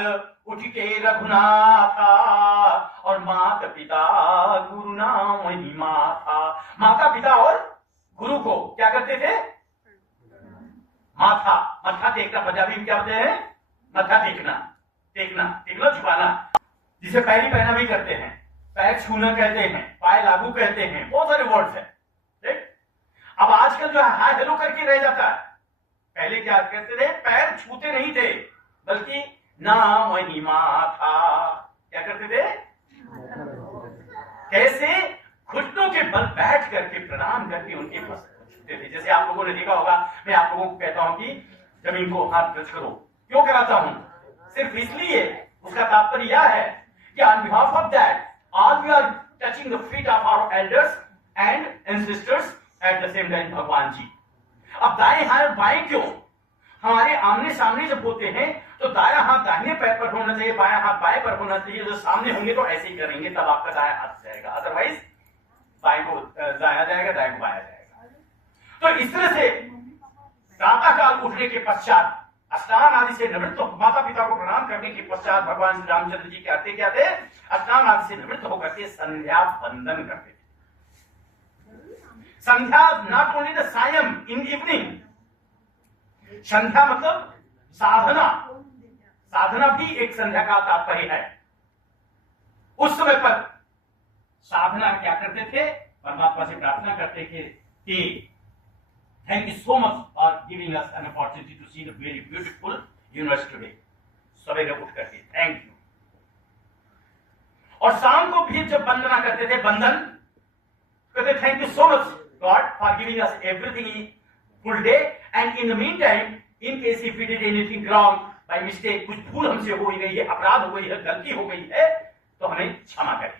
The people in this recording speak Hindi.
काल उठके रघुनाथा, और माता पिता गुरु नाम ही माथा। माता पिता और गुरु को क्या करते थे? माथा, मत्था टेकना। पंजाबी में क्या बोलते हैं? मत्था टेकना, टेकना, टेकना छुपाना, जिसे पैरी पहना भी करते हैं, पैर छूना कहते हैं, पाए लागू कहते हैं, बहुत सारे वर्ड्स हैं। ठीक? अब आजकल जो है हाय हेलो करके रह जाता है। पहले क्या कहते थे? पैर छूते नहीं थे, बल्कि नाम ही माथा। क्या करते थे? कैसे? घुटनों के बल बैठ करके प्रणाम करके उनके पास छूते थे। जैसे आप लोगों ने देखा होगा, मैं आप लोगों को कहता हूं कि जमीन को हाथ टच करो। क्यों कराता हूं? सिर्फ इसलिए, उसका तात्पर्य यह है कि on behalf of that all we are touching the feet of our elders and ancestors at the same time भगवान जी। अब दाएं हाथ बाएं क्यों? हमारे आमने सामने जब होते हैं तो दायां हाथ दाहिने पैर पर होना चाहिए, बायां हाथ बाएं पर होना चाहिए। जो सामने होंगे तो ऐसे ही करेंगे, तब आपका दायां हाथ जाएगा, अदरवाइज बाएं को दायां जाएगा, दाएं को बायां जाएगा। तो इस तरह से प्रातः काल उठने के पश्चात स्नान आदि से निवृत्त, माता पिता को प्रणाम करने के पश्चात भगवान श्री रामचंद्र जी कहते क्या थे? स्नान आदि से निवृत्त होकर के संध्या वंदन करते थे। संध्या नॉट ओनली द सायं इन इवनिंग, संध्या मतलब साधना। साधना भी एक संध्या का तात्पर्य है। उस समय पर साधना क्या करते थे? परमात्मा से प्रार्थना करते थे कि thank you so much for giving us an opportunity to see the very beautiful universe today. सवेरे उठ करके थैंक यू। और शाम को भी जब वंदना करते थे, बंधन कहते thank you so much God for giving us everything in full day, and in the mean time in case if we did anything wrong by mistake, कुछ भूल हमसे हो गई है, अपराध हो गई है, गलती हो गई है, तो हमें क्षमा करें।